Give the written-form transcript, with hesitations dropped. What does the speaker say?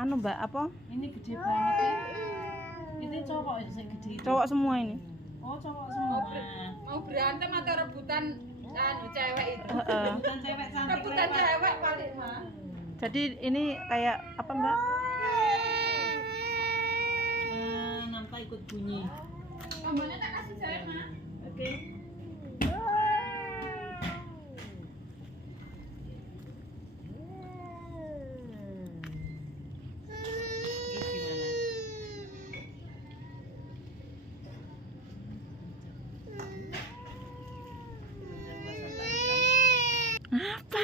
anu Mbak, apa? Ini gede banget ya. Ini cowok ya, gede itu. Cowok semua ini. Oh, cowok semua. Mau berantem atau rebutan anu cewek itu? Rebutan cewek cantik. Rebutan cewek paling mah. Jadi ini kayak apa Mbak? Nampak ikut bunyi. Tombolnya tak kasih saya mah. Oke. Terus gimana? Apa?